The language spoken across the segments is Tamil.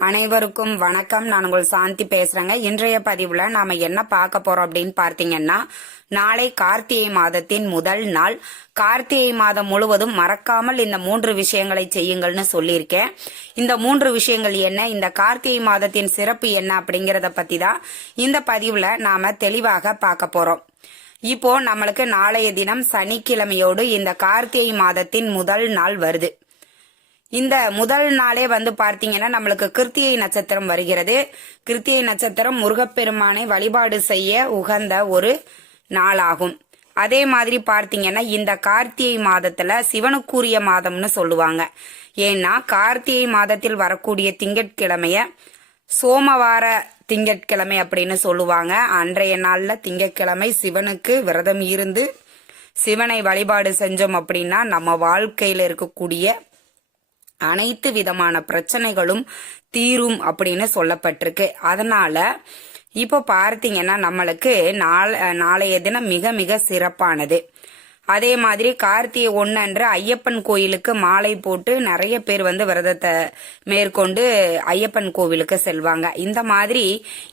அனைவருக்கும் வணக்கம். நான் உங்கள் சாந்தி பேசுறேங்க. இன்றைய பதிவுல நாம என்ன பார்க்க போறோம் அப்படின்னு பார்த்தீங்கன்னா நாளை கார்த்திகை மாதத்தின் முதல் நாள். கார்த்திகை மாதம் முழுவதும் மறக்காமல் இந்த மூன்று விஷயங்களை செய்யுங்கள்னு சொல்லியிருக்கேன். இந்த மூன்று விஷயங்கள் என்ன? இந்த கார்த்திகை மாதத்தின் சிறப்பு என்ன அப்படிங்கறத பத்தி தான் இந்த பதிவுல நாம தெளிவாக பார்க்க போறோம். இப்போ நம்மளுக்கு நாளைய தினம் சனிக்கிழமையோடு இந்த கார்த்திகை மாதத்தின் முதல் நாள் வருது. இந்த முதல் நாளே வந்து பார்த்தீங்கன்னா நம்மளுக்கு கிருத்தியை நட்சத்திரம் வருகிறது. கிருத்தியை நட்சத்திரம் முருகப்பெருமானை வழிபாடு செய்ய உகந்த ஒரு நாளாகும். அதே மாதிரி பார்த்தீங்கன்னா இந்த கார்த்திகை மாதத்துல சிவனுக்குரிய மாதம்னு சொல்லுவாங்க. ஏன்னா கார்த்திகை மாதத்தில் வரக்கூடிய திங்கட்கிழமைய சோமவார திங்கட்கிழமை அப்படின்னு சொல்லுவாங்க. அன்றைய நாள்ல திங்கட்கிழமை சிவனுக்கு விரதம் இருந்து சிவனை வழிபாடு செஞ்சோம் அப்படின்னா நம்ம வாழ்க்கையில இருக்கக்கூடிய அனைத்து விதமான பிரச்சனைகளும் தீரும் அப்படின்னு சொல்லப்பட்டிருக்கு. அதனால இப்போ பார்த்தீங்கன்னா நம்மளுக்கு நாள நாளைய தினம் மிக மிக சிறப்பானது. அதே மாதிரி கார்த்திகை ஒன்று அன்று ஐயப்பன் கோயிலுக்கு மாலை போட்டு நிறைய பேர் வந்து விரதத்தை மேற்கொண்டு ஐயப்பன் கோவிலுக்கு செல்வாங்க. இந்த மாதிரி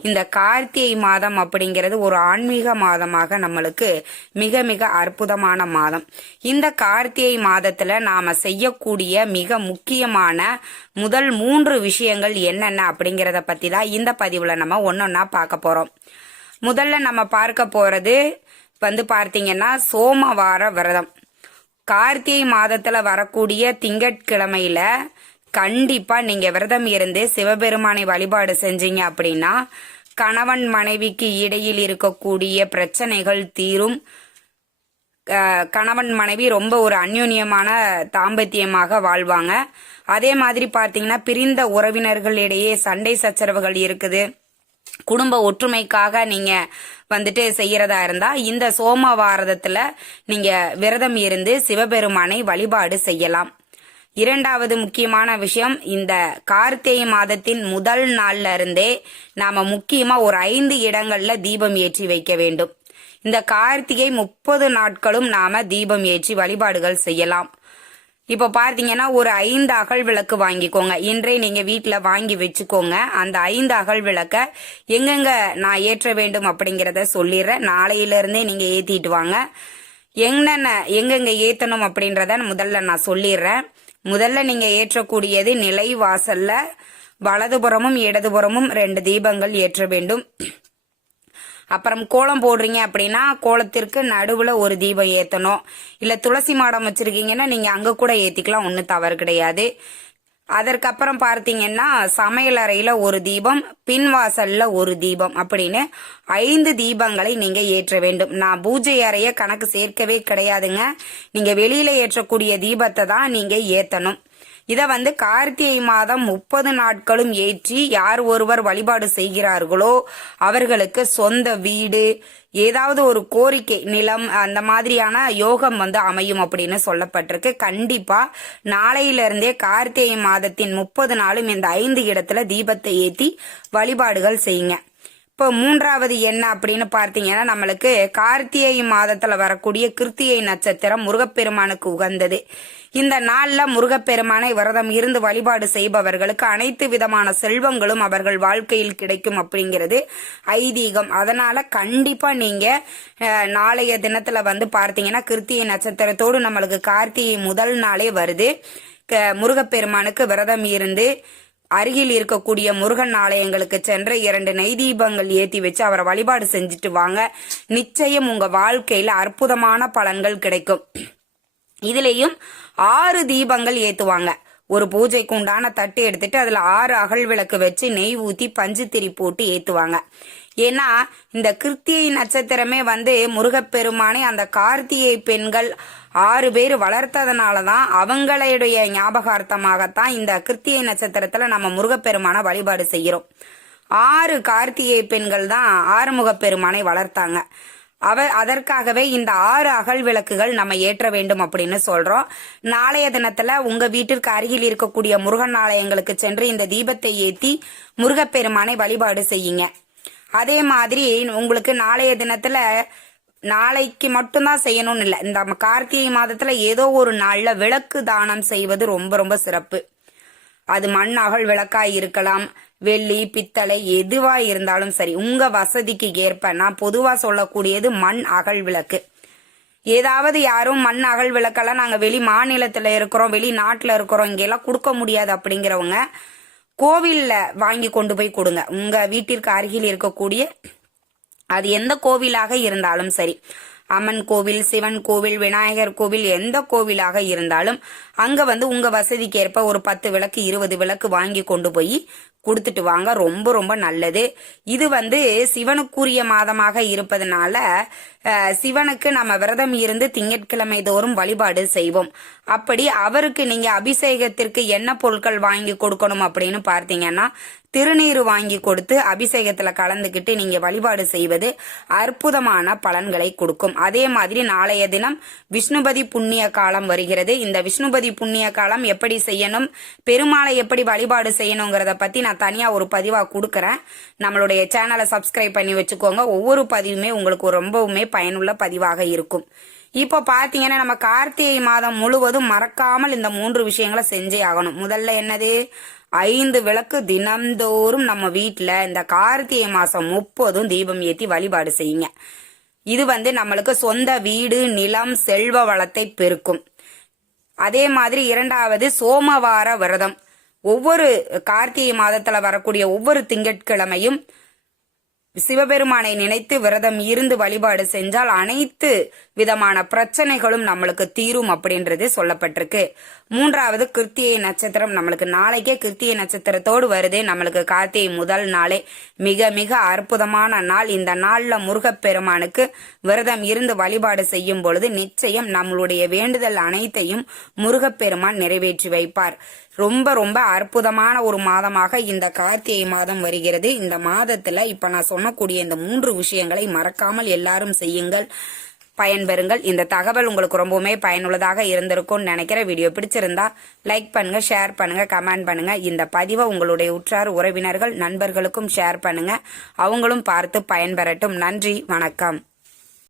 இந்த கார்த்திகை மாதம் அப்படிங்கிறது ஒரு ஆன்மீக மாதமாக நம்மளுக்கு மிக மிக அற்புதமான மாதம். இந்த கார்த்திகை மாதத்துல நாம செய்யக்கூடிய மிக முக்கியமான முதல் மூன்று விஷயங்கள் என்னென்ன அப்படிங்கிறத பத்தி தான் இந்த பதிவுல நம்ம ஒன்னொன்னா பார்க்க போறோம். முதல்ல நம்ம பார்க்க போறது வந்து பார்த்தீங்கன்னா சோமவார விரதம். கார்த்திகை மாதத்துல வரக்கூடிய திங்கட்கிழமையில கண்டிப்பா நீங்க விரதம் இருந்து சிவபெருமானை வழிபாடு செஞ்சீங்க அப்படின்னா கணவன் மனைவிக்கு இடையில் இருக்கக்கூடிய பிரச்சனைகள் தீரும். கணவன் மனைவி ரொம்ப ஒரு அந்யோன்யமான தாம்பத்தியமாக வாழ்வாங்க. அதே மாதிரி பார்த்தீங்கன்னா பிரிந்த உறவினர்களிடையே சண்டை சச்சரவுகள் இருக்குது. குடும்ப ஒற்றுமைக்காக நீங்க வந்துட்டு செய்யறதா இருந்தா இந்த சோமவாரதத்துல நீங்க விரதம் இருந்து சிவபெருமானை வழிபாடு செய்யலாம். இரண்டாவது முக்கியமான விஷயம் இந்த கார்த்திகை மாதத்தின் முதல் நாள்ல இருந்தே நாம முக்கியமா ஒரு ஐந்து இடங்கள்ல தீபம் ஏற்றி வைக்க வேண்டும். இந்த கார்த்திகை முப்பது நாட்களும் நாம தீபம் ஏற்றி வழிபாடுகள் செய்யலாம். இப்போ பார்த்தீங்கன்னா ஒரு ஐந்து அகல் விளக்கு வாங்கிக்கோங்க. இன்றே நீங்க வீட்டில் வாங்கி வச்சுக்கோங்க. அந்த ஐந்து அகல் விளக்க எங்கெங்க நான் ஏற்ற வேண்டும் அப்படிங்கிறத சொல்லிடுறேன். நாளையில இருந்தே நீங்க ஏத்திட்டு வாங்க. என்னென்ன எங்கெங்க ஏத்தணும் அப்படின்றத முதல்ல நான் சொல்லிடுறேன். முதல்ல நீங்க ஏற்றக்கூடியது நிலை வாசல்ல வலதுபுறமும் இடதுபுறமும் ரெண்டு தீபங்கள் ஏற்ற வேண்டும். அப்புறம் கோலம் போடுறீங்க அப்படின்னா கோலத்திற்கு நடுவில் ஒரு தீபம் ஏற்றணும் இல்லை துளசி மாடம் வச்சுருக்கீங்கன்னா நீங்கள் அங்கே கூட ஏற்றிக்கலாம் ஒன்றும் தவறு கிடையாது. அதற்கப்புறம் பார்த்தீங்கன்னா சமையல் அறையில் ஒரு தீபம் பின்வாசல்ல ஒரு தீபம் அப்படின்னு ஐந்து தீபங்களை நீங்க ஏற்ற வேண்டும். நான் பூஜை அறைய கணக்கு சேர்க்கவே கிடையாதுங்க. நீங்க வெளியில ஏற்றக்கூடிய தீபத்தை தான் நீங்க ஏத்தணும். இதை வந்து கார்த்திகை மாதம் முப்பது நாட்களும் ஏற்றி யார் ஒருவர் வழிபாடு செய்கிறார்களோ அவர்களுக்கு சொந்த வீடு ஏதாவது ஒரு கோரிக்கை நிலம் அந்த மாதிரியான யோகம் வந்து அமையும் அப்படின்னு சொல்லப்பட்டிருக்கு. கண்டிப்பா நாளையிலிருந்தே கார்த்திகை மாதத்தின் முப்பது நாளும் இந்த ஐந்து இடத்துல தீபத்தை ஏற்றி வழிபாடுகள் செய்யுங்க. இப்போ மூன்றாவது என்ன அப்படின்னு பார்த்தீங்கன்னா நம்மளுக்கு கார்த்திகை மாதத்தில் வரக்கூடிய கிருத்திகை நட்சத்திரம் முருகப்பெருமானுக்கு உகந்தது. இந்த நாளில் முருகப்பெருமானை விரதம் இருந்து வழிபாடு செய்பவர்களுக்கு அனைத்து விதமான செல்வங்களும் அவர்கள் வாழ்க்கையில் கிடைக்கும் அப்படிங்கிறது ஐதீகம். அதனால கண்டிப்பாக நீங்கள் நாளைய தினத்தில் வந்து பார்த்தீங்கன்னா கிருத்திகை நட்சத்திரத்தோடு நம்மளுக்கு கார்த்திகை முதல் நாளே வருது. க- முருகப்பெருமானுக்கு விரதம் இருந்து அருகில் இருக்கக்கூடிய முருகன் ஆலயங்களுக்கு சென்று இரண்டு நெய் தீபங்கள் ஏத்தி வச்சு அவரை வழிபாடு செஞ்சுட்டு வாங்க. நிச்சயம் உங்க வாழ்க்கையில அற்புதமான பலன்கள் கிடைக்கும். இதுலேயும் ஆறு தீபங்கள் ஏத்துவாங்க. ஒரு பூஜைக்கு உண்டான தட்டு எடுத்துட்டு அதுல ஆறு அகல் விளக்கு வச்சு நெய் ஊத்தி பஞ்சுத்திரி போட்டு ஏத்துவாங்க. ஏன்னா இந்த கிருத்தியை நட்சத்திரமே வந்து முருகப்பெருமானை அந்த கார்த்திகை பெண்கள் ஆறு பேர் வளர்த்ததுனால தான் அவங்களுடைய ஞாபகார்த்தமாகத்தான் இந்த கிருத்திகை நட்சத்திரத்துல நம்ம முருகப்பெருமானை வழிபாடு செய்கிறோம். ஆறு கார்த்திகை பெண்கள் தான் ஆறுமுக பெருமானை வளர்த்தாங்க. அவ அதற்காகவே இந்த ஆறு அகல் விளக்குகள் நம்ம ஏற்ற வேண்டும் அப்படின்னு சொல்றோம். நாளைய தினத்துல உங்க வீட்டிற்கு அருகில் இருக்கக்கூடிய முருகன் ஆலயங்களுக்கு சென்று இந்த தீபத்தை ஏத்தி முருகப்பெருமானை வழிபாடு செய்யுங்க. அதே மாதிரி உங்களுக்கு நாளைய தினத்துல நாளைக்கு மட்டும்தான் செய்யணும்னு இல்லை. இந்த கார்த்திகை மாதத்துல ஏதோ ஒரு நாள்ல விளக்கு தானம் செய்வது ரொம்ப ரொம்ப சிறப்பு. அது மண் அகல் விளக்காய் இருக்கலாம். வெள்ளி பித்தளை எதுவா இருந்தாலும் சரி உங்க வசதிக்கு ஏற்ப நான் பொதுவா சொல்லக்கூடியது மண் அகல் விளக்கு. ஏதாவது யாரும் மண் அகல் விளக்கெல்லாம் நாங்க வெளி மாநிலத்துல இருக்கிறோம் வெளி நாட்டில் இருக்கிறோம் இங்கெல்லாம் கொடுக்க முடியாது அப்படிங்கிறவங்க கோவில்ல வாங்கி கொண்டு போய் கொடுங்க. உங்க வீட்டிற்கு அருகில் இருக்கக்கூடிய அது எந்த கோவிலாக இருந்தாலும் சரி. அம்மன் கோவில் சிவன் கோவில் விநாயகர் கோவில் எந்த கோவிலாக இருந்தாலும் அங்க வந்து உங்க வசதிக்கு ஏற்ப ஒரு பத்து விளக்கு இருபது விளக்கு வாங்கி கொண்டு போய் கொடுத்துட்டு வாங்க. ரொம்ப ரொம்ப நல்லது. இது வந்து சிவனுக்குரிய மாதமாக இருப்பதனால சிவனுக்கு நம்ம விரதம் இருந்து திங்கட்கிழமை தோறும் வழிபாடு செய்வோம். அப்படி அவருக்கு நீங்க அபிஷேகத்திற்கு என்ன பொருட்கள் வாங்கி கொடுக்கணும் அப்படின்னு பார்த்தீங்கன்னா திருநீர் வாங்கி கொடுத்து அபிஷேகத்துல கலந்துக்கிட்டு நீங்க வழிபாடு செய்வது அற்புதமான பலன்களை கொடுக்கும். அதே மாதிரி நாளைய தினம் விஷ்ணுபதி புண்ணிய காலம் வருகிறது. இந்த விஷ்ணுபதி புண்ணிய காலம் எப்படி செய்யணும் பெருமாளை எப்படி வழிபாடு செய்யணுங்கிறத பத்தி நான் தனியா ஒரு பதிவா கொடுக்கறேன். நம்மளுடைய சேனலை சப்ஸ்கிரைப் பண்ணி வச்சுக்கோங்க. ஒவ்வொரு பதிவுமே உங்களுக்கு ரொம்பவுமே பயனுள்ள பதிவாக இருக்கும். இப்போ பாத்தீங்கன்னா நம்ம கார்த்திகை மாதம் முழுவதும் மறக்காமல் இந்த மூன்று விஷயங்களை செஞ்சே ஆகணும். முதல்ல என்னது? ஐந்து விளக்கு தினந்தோறும் நம்ம வீட்டில் இந்த கார்த்திகை மாதம் முப்பதும் தீபம் ஏற்றி வழிபாடு செய்யுங்க. இது வந்து நம்மளுக்கு சொந்த வீடு நிலம் செல்வ வளத்தை பெருக்கும். அதே மாதிரி இரண்டாவது சோமவார விரதம். ஒவ்வொரு கார்த்திகை மாதத்தில் வரக்கூடிய ஒவ்வொரு திங்கட்கிழமையும் சிவபெருமானை நினைத்து விரதம் இருந்து வழிபாடு செஞ்சால் அனைத்து விதமான பிரச்சனைகளும் நம்மளுக்கு தீரும் அப்படின்றது சொல்லப்பட்டிருக்கு. மூன்றாவது கிருத்தியை நட்சத்திரம் நம்மளுக்கு நாளைக்கே கிருத்தியை நட்சத்திரத்தோடு வருதே. நம்மளுக்கு கார்த்திகை முதல் நாளே மிக மிக அற்புதமான நாள். இந்த நாள்ல முருகப்பெருமானுக்கு விரதம் இருந்து வழிபாடு செய்யும் பொழுது நிச்சயம் நம்மளுடைய வேண்டுதல் அனைத்தையும் முருகப்பெருமான் நிறைவேற்றி வைப்பார். ரொம்ப ரொம்ப அற்புதமான ஒரு மாதமாக இந்த கார்த்திகை மாதம் வருகிறது. இந்த மாதத்துல இப்ப நான் பண்ணக்கூடிய இந்த மூன்று விஷயங்களை மறக்காமல் எல்லாரும் செய்யுங்கள். பயன்பெறுங்கள். இந்த தகவல் உங்களுக்கு ரொம்பவுமே பயனுள்ளதாக இருந்திருக்கும்னு நினைக்கிற வீடியோ பிடிச்சிருந்தா லைக் பண்ணுங்க ஷேர் பண்ணுங்க கமெண்ட் பண்ணுங்க. இந்த பதிவை உங்களுடைய உற்றார் உறவினர்கள் நண்பர்களுக்கும் ஷேர் பண்ணுங்க. அவங்களும் பார்த்து பயன்பெறட்டும். நன்றி வணக்கம்.